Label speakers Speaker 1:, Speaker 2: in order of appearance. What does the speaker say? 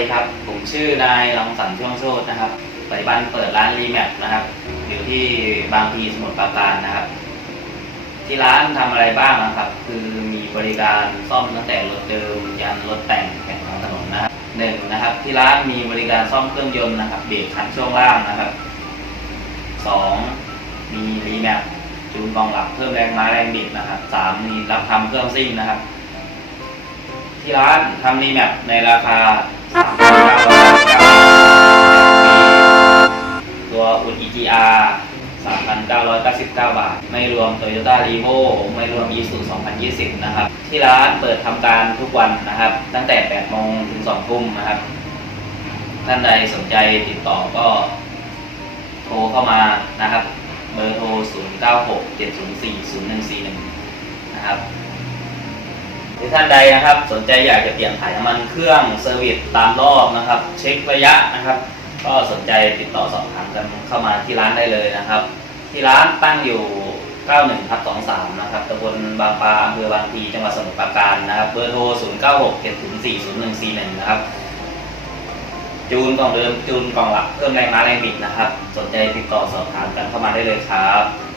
Speaker 1: ดีครับ ผมชื่อนายรังสรรค์ช่วงโชตนะครับ ปัจจุบันเปิดร้านรีแมปนะครับ อยู่ที่บางพีสมุทรปราการนะครับ ที่ร้านทำอะไรบ้างนะครับ คือมีบริการซ่อมตั้งแต่รถเดิมยันรถแต่งแข่งทางถนนนะครับหนึ่งนะครับ ที่ร้านมีบริการซ่อมเครื่องยนต์นะครับเบรกคันช่วงล่างนะครับสองมีรีแมปจูนกองหลักเพิ่มแรงม้าแรงบิดนะครับสามมีรับทำเครื่องซิ่งนะครับ ที่ร้านทำรีแมปในราคา ตัวอุด EGR 3,999 บาท ไม่รวม Toyota r e v o ไม่รวม Isuzu 2020 นะครับ ที่ร้านเปิดทำการทุกวันนะครับ ตั้งแต่ 8 โมงถึง 2 ทุ่มนะครับ ท่านใดสนใจติดต่อก็โทรเข้ามานะครับ เบอร์โทร 0967040141 นะครับหรือ ท่านใดนะครับ สนใจอยากจะเปลี่ยนถ่ายน้ำมันเครื่องเซอร์วิสตามรอบนะครับ เช็คระยะนะครับ ก็สนใจติดต่อสอบถามกันเข้ามาที่ร้านได้เลยนะครับ ที่ร้านตั้งอยู่ 91ทับ23 นะครับตำบลบางปลาอำเภอบางพีจังหวัดสมุทรปราการนะครับ เบอร์โทร 0967040141 นะครับ จูนกล่องเดิมจูนกล่องหลักเพิ่มแรงม้าแรงบิดนะครับ สนใจติดต่อสอบถามกันเข้ามาได้เลยครับ